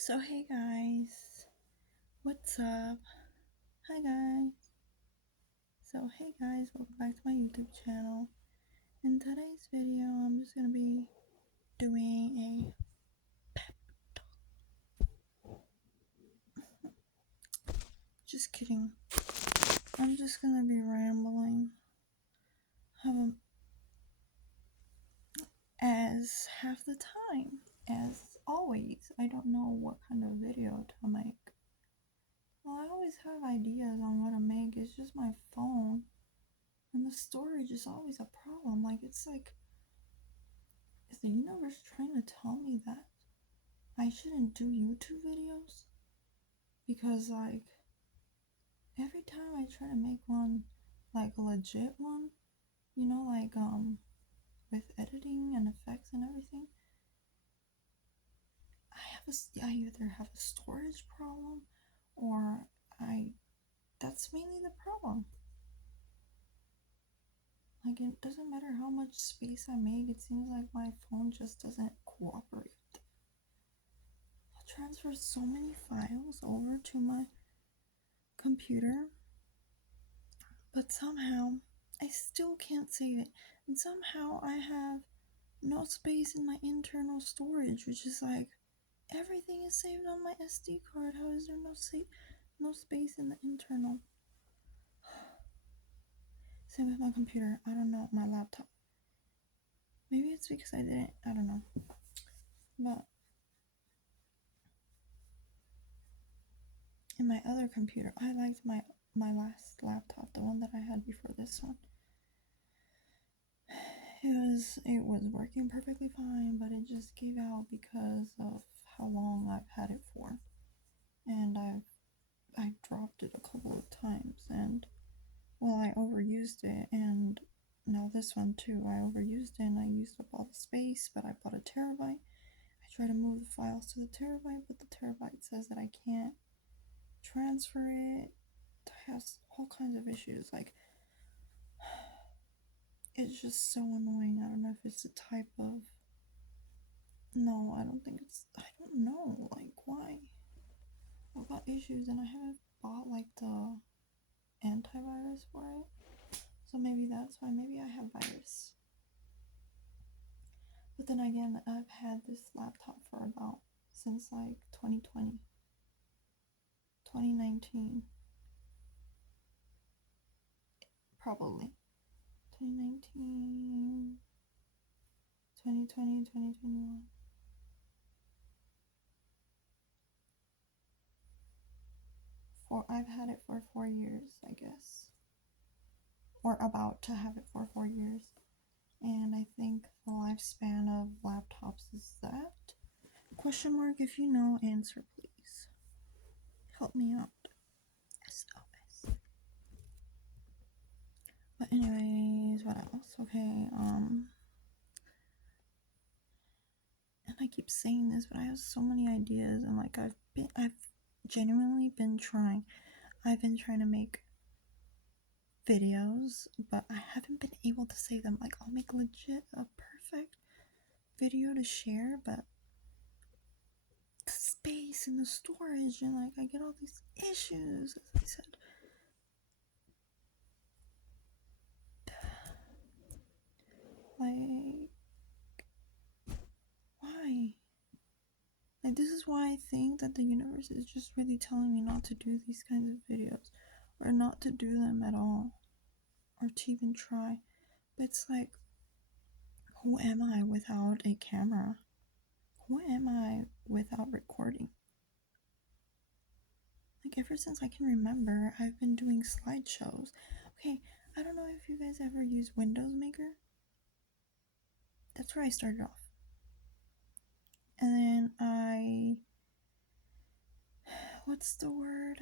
So hey guys, what's up? Hi guys. Welcome back to my YouTube channel. In today's video, I'm just gonna be doing just kidding. I'm just gonna be rambling. Um, as half the time, as always, I don't know what kind of video to make. Well, I always have ideas on what to make. It's just my phone, and the storage is always a problem. It's like, is the universe trying to tell me that I shouldn't do YouTube videos? Because, every time I try to make one, a legit one, with editing and effects and everything, I either have a storage problem or that's mainly the problem. It doesn't matter how much space I make, it seems like my phone just doesn't cooperate. I'll transfer so many files over to my computer, but somehow I still can't save it. And somehow I have no space in my internal storage, which is like everything is saved on my SD card. How is there no space in the internal? Same with my computer. I don't know, my laptop. Maybe it's because I don't know. But in my other computer, I liked my last laptop, the one that I had before this one. It was working perfectly fine, but it just gave out because of how long I've had it for. And I dropped it a couple of times, and I overused it, and now this one too, I overused it and I used up all the space, but I bought a terabyte. I try to move the files to the terabyte, but the terabyte says that I can't transfer it. It has all kinds of issues. It's just so annoying. I don't know if it's the type of. No, I don't think it's. I don't know. Why? I've got issues and I haven't bought the antivirus for it. So maybe that's why. Maybe I have virus. But then again, I've had this laptop for since 2020, 2019, probably. 2019, 2020, 2021. I've had it for 4 years, I guess. Or about to have it for 4 years. And I think the lifespan of laptops is that? Question mark, if you know, answer please. Help me out. SOS. But anyways, what else? Okay, and I keep saying this, but I have so many ideas, and I've genuinely been trying. I've been trying to make videos, but I haven't been able to save them. I'll make legit a perfect video to share, but the space and the storage, and I get all these issues, as I said. Why? This is why I think that the universe is just really telling me not to do these kinds of videos, or not to do them at all, or to even try. But it's who am I without a camera? Who am I without recording? Ever since I can remember, I've been doing slideshows. Okay, I don't know if you guys ever use Windows Maker. That's where I started off. And then what's the word?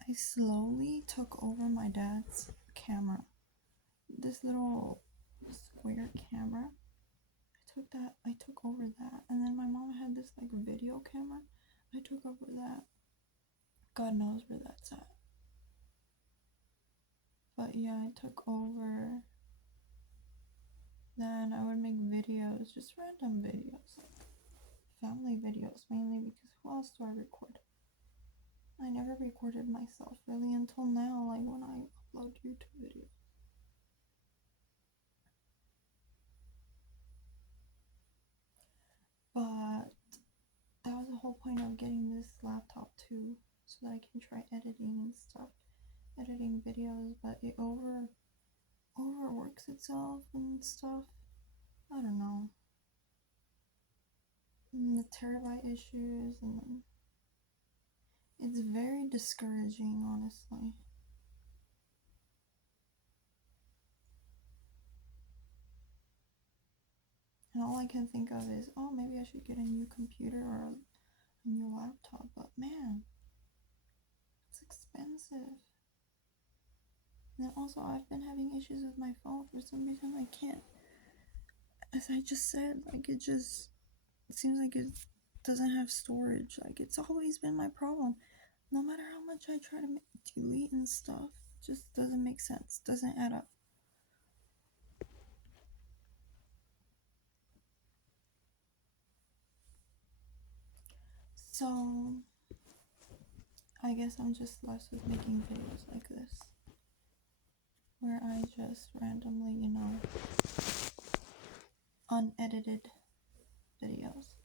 I slowly took over my dad's camera. This little square camera. I took over that. And then my mom had this video camera. I took over that. God knows where that's at. But yeah, I took over. Then I would make videos, just random videos. family videos mainly because who else do I record? I never recorded myself really until now, like when I upload YouTube videos. But that was the whole point of getting this laptop too, so that I can try editing and stuff, editing videos, but it overworks itself and stuff. I don't know. And the terabyte issues, and it's very discouraging, honestly. And all I can think of is, oh, maybe I should get a new computer or a new laptop. But man, it's expensive. And then also, I've been having issues with my phone for some reason. I can't, as I just said, like it seems like it doesn't have storage. Like it's always been my problem. No matter how much I try to delete and stuff, it just doesn't make sense. Doesn't add up. So I guess I'm just left with making videos like this, where I just randomly, unedited videos.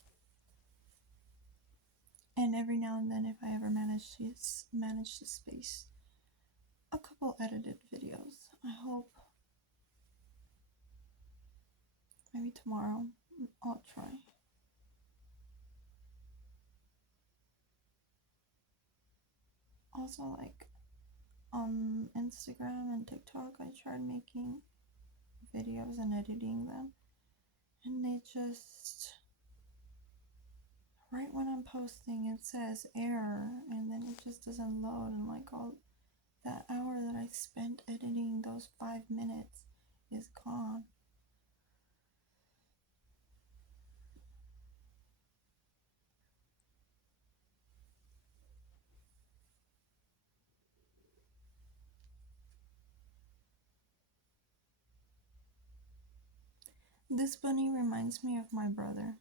And every now and then, if I ever manage to space a couple edited videos, I hope maybe tomorrow I'll try. Also, like on Instagram and TikTok, I tried making videos and editing them, and they just, right when I'm posting, it says error, and then it just doesn't load, and like all that hour that I spent editing, those 5 minutes is gone. This bunny reminds me of my brother.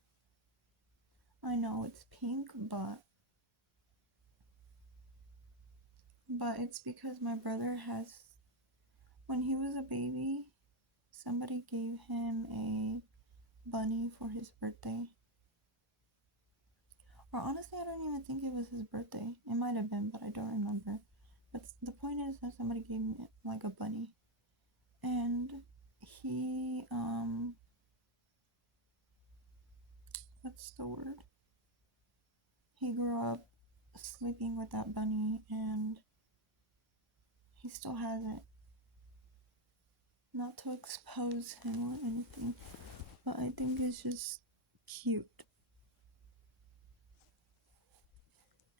I know it's pink, but it's because my brother has, when he was a baby, somebody gave him a bunny for his birthday. Or honestly, I don't even think it was his birthday. It might have been, but I don't remember. But the point is that somebody gave me like a bunny, and he what's the word? He grew up sleeping with that bunny, and he still has it. Not to expose him or anything, but I think it's just cute.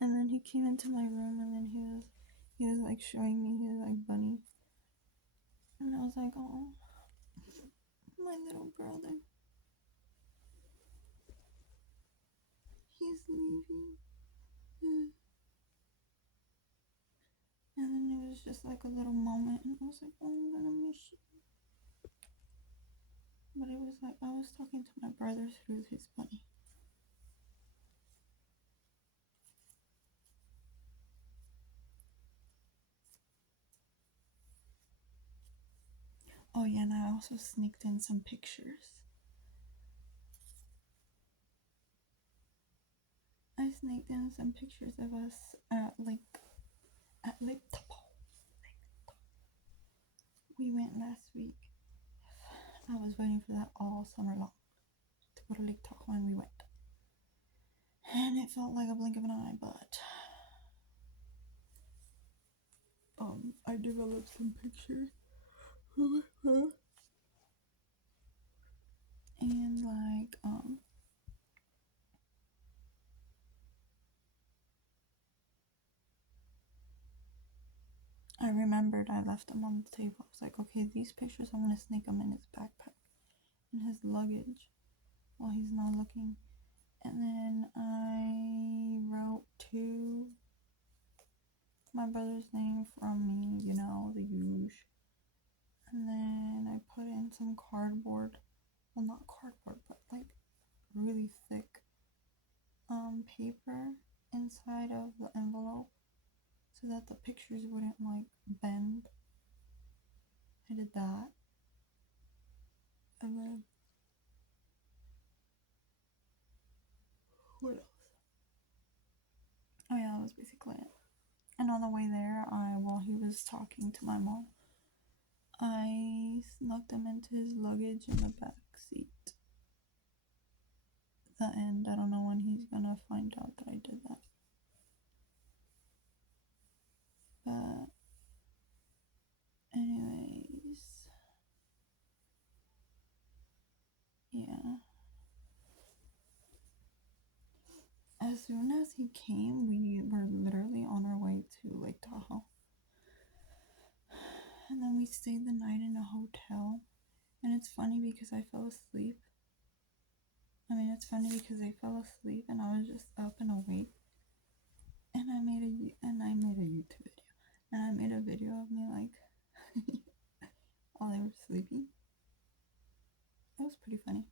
And then he came into my room, and then he was like showing me his like bunny, and I was like, oh, my little brother, he's leaving. And then it was just like a little moment, and I was like, oh, I'm gonna miss you. But it was like I was talking to my brother through his bunny. Oh yeah, and I also sneaked in some pictures. I sneaked in some pictures of us at Lake Tahoe. We went last week. I was waiting for that all summer long to go to Lake Tahoe, and we went. And it felt like a blink of an eye, but I developed some pictures. And like I remembered I left them on the table. I was like, okay, these pictures, I'm gonna sneak them in his backpack, in his luggage, while he's not looking. And then I wrote to my brother's name from me, the huge. And then I put in some cardboard. Well, not cardboard, but like really thick paper inside of the envelope so that the pictures wouldn't like bend. I did that. And then what else? Oh yeah, that was basically it. And on the way there, while he was talking to my mom, I snuck them into his luggage in the back seat. The end. I don't know when he's gonna find out that I did that. But anyways, yeah. As soon as he came, we were literally on our way to Lake Tahoe. And then we stayed the night in a hotel. And it's funny because I fell asleep. It's funny because I fell asleep and I was just up and awake. And I made a YouTube video. And I made a video of me like while they were sleeping. It was pretty funny.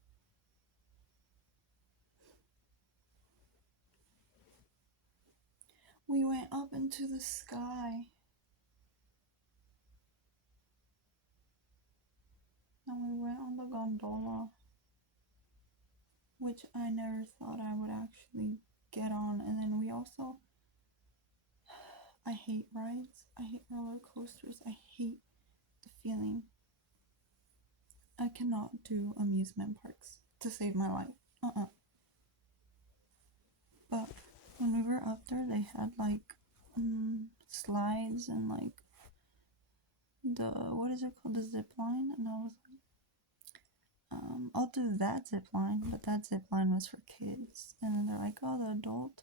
We went up into the sky. And we went on the gondola, which I never thought I would actually get on. And then we also, I hate rides. I hate roller coasters. I hate the feeling. I cannot do amusement parks to save my life. But when we were up there, they had like slides and like what is it called, the zip line, and I was like, I'll do that zip line, but that zip line was for kids. And then they're like, oh, the adult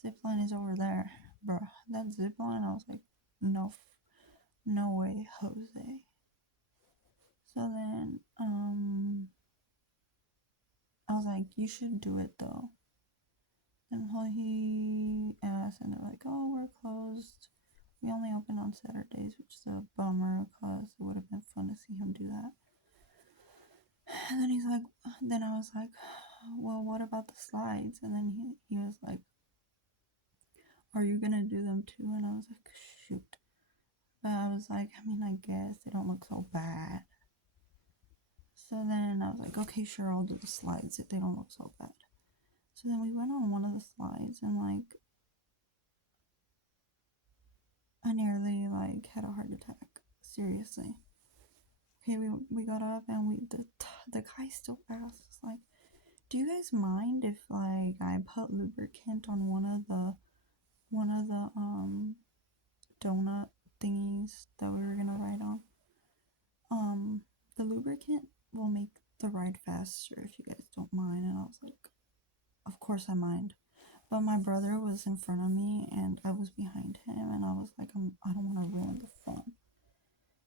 zip line is over there, bro. That zip line, I was like, no way, Jose. So then I was like, you should do it though. And he asked, and they're like, oh, we're closed. We only open on Saturdays, which is a bummer because it would have been fun to see him do that. And then he's like, then I was like, well, what about the slides? And then he was like, are you gonna do them too? And I was like, shoot. But I was like, I guess they don't look so bad. So then I was like, okay, sure, I'll do the slides if they don't look so bad. So then we went on one of the slides and like I nearly like had a heart attack. Seriously. Okay, we got up and the guy still asked like, do you guys mind if like I put lubricant on one of the donut thingies that we were gonna ride on? The lubricant will make the ride faster if you guys don't mind. And I was like, of course I mind. But my brother was in front of me and I was behind him, and I was like, I don't want to ruin the fun.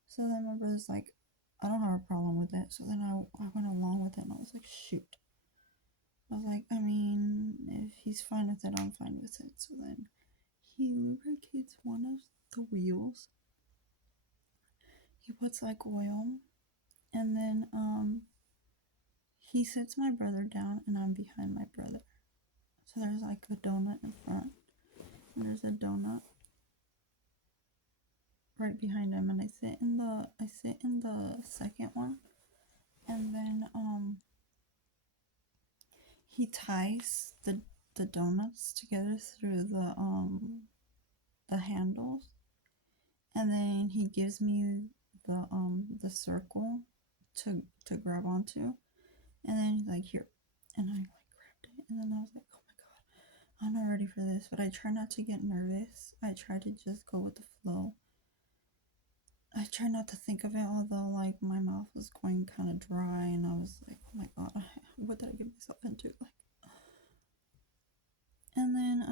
So then my brother's like, I don't have a problem with it. So then I went along with it, and I was like, shoot. I was like, if he's fine with it, I'm fine with it. So then he lubricates one of the wheels. He puts like oil, and then he sits my brother down, and I'm behind my brother. So there's like a donut in front, and there's a donut right behind him, and I sit in the second one, and then he ties the donuts together through the handles, and then he gives me the circle to grab onto, and then he's like, here, and I like grabbed it, and then I was like, oh my god, I'm not ready for this. But I try not to get nervous. I try to just go with the flow. I try not to think of it, although like my mouth was going kind of dry, and I was like, oh my god, what did I get myself into? Like, and then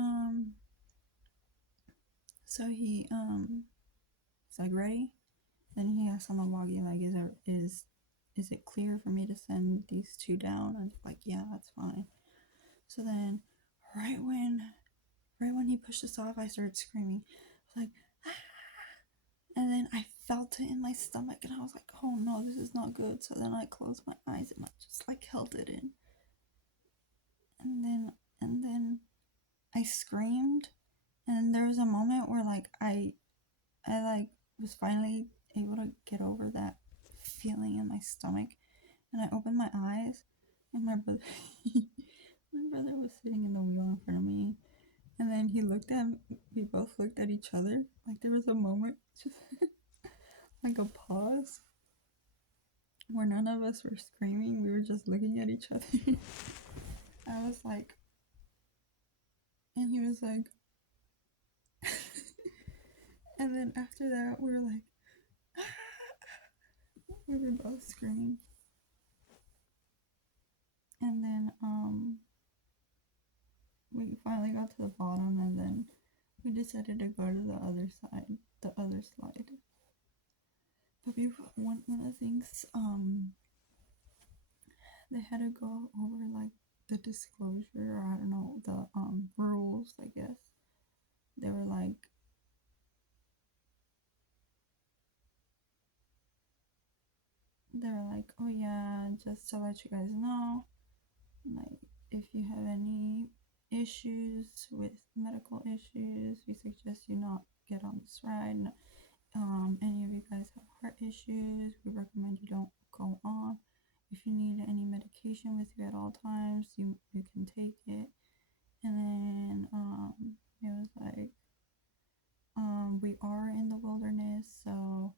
so he's like, ready? Then he asked on the walkie, like, is it clear for me to send these two down? And like, yeah, that's fine. So then right when he pushed us off, I started screaming. I was like, ah! And then I felt it in my stomach, and I was like, oh no, this is not good. So then I closed my eyes and I just like held it in. And then I screamed, and there was a moment where like I like was finally able to get over that feeling in my stomach, and I opened my eyes, and my brother my brother was sitting in the wheel in front of me, and then he looked at me, we both looked at each other, like there was a moment, just like a pause where none of us were screaming, we were just looking at each other. I was like, and he was like, and then after that we were like, we were both screaming. And then we finally got to the bottom, and then we decided to go to the other side, the other slide. But one of the things they had to go over like the disclosure, or I don't know, the rules, I guess. They were like, oh yeah, just to let you guys know, like if you have any issues with medical issues, we suggest you not get on this ride. Any of you guys have heart issues, we recommend you don't go on. If you need any medication with you at all times, you can take it. And then it was like, we are in the wilderness, so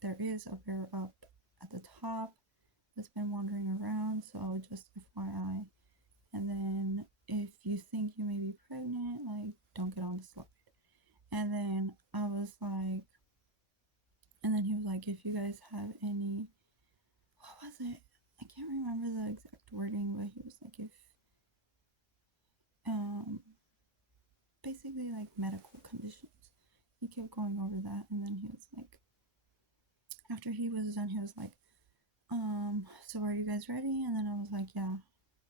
there is a bear up at the top that's been wandering around, so just FYI. And then if you think you may be pregnant, like, don't get on the slide. And then I was like, and then he was like, if you guys have any, what was it? I can't remember the exact wording, but he was like, if, basically like medical conditions. He kept going over that, and then he was like, after he was done, he was like, so are you guys ready? And then I was like, yeah.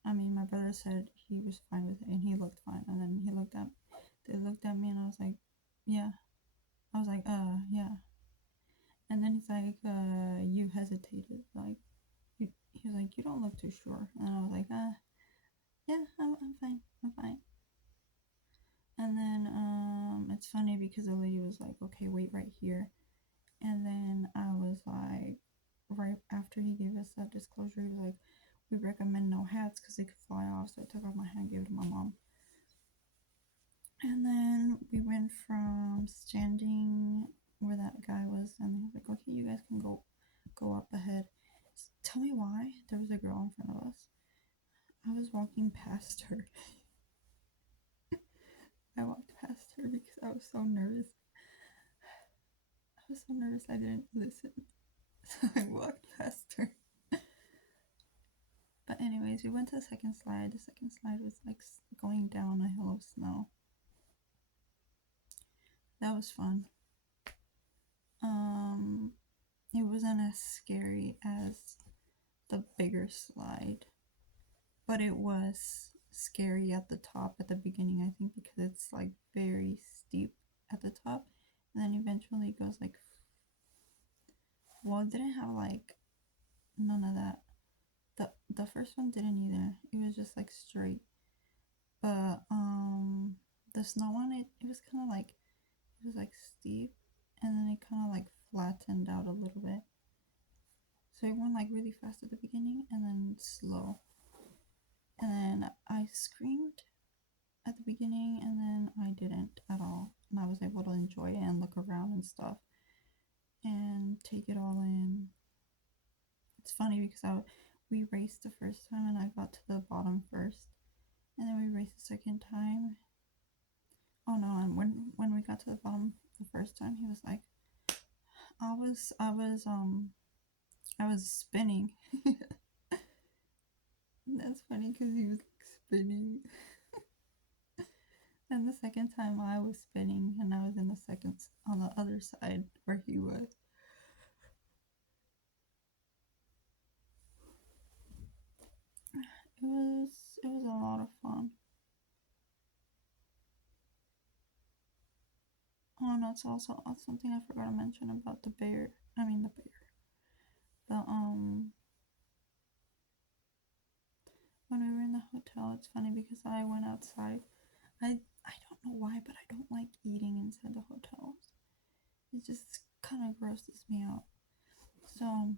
I mean, my brother said he was fine with it, and he looked fine. And then they looked at me, and I was like, yeah. I was like, yeah. And then he's like, you hesitated, like, he was like, you don't look too sure. And I was like, yeah, I'm fine, I'm fine. And then it's funny because the lady was like, okay, wait right here. And then I was like, right after he gave us that disclosure, he was like, we recommend no hats because they could fly off. So I took off my hat and gave it to my mom. And then we went from standing where that guy was, and he was like, okay, you guys can go up ahead. Tell me why there was a girl in front of us. I was walking past her. I walked past her because I was so nervous. I didn't listen. So I walked past her. But anyways, we went to the second slide. The second slide was like going down a hill of snow. That was fun. It wasn't as scary as the bigger slide, but it was scary at the top at the beginning, I think, because it's like very steep at the top, and then eventually it goes like, well, it didn't have like none of that. The first one didn't either. It was just like straight. But the snow one, it was kind of like, it was like steep, and then it kind of like flattened out a little bit. So it went like really fast at the beginning and then slow. And then I screamed at the beginning, and then I didn't at all. And I was able to enjoy it and look around and stuff and take it all in. It's funny because we raced the first time and I got to the bottom first, and then we raced the second time. Oh no! And when we got to the bottom the first time, he was like, I was spinning. That's funny because he was like spinning. And the second time I was spinning, and I was in the second on the other side where he was. It was a lot of fun. Oh, and that's also something I forgot to mention about the bear. I mean the bear. The when we were in the hotel, it's funny because I went outside. I don't know why, but I don't like eating inside the hotels. It just kind of grosses me out. So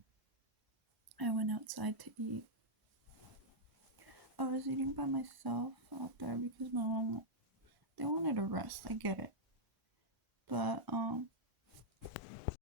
I went outside to eat. I was eating by myself out there because my mom, they wanted to rest. I get it. But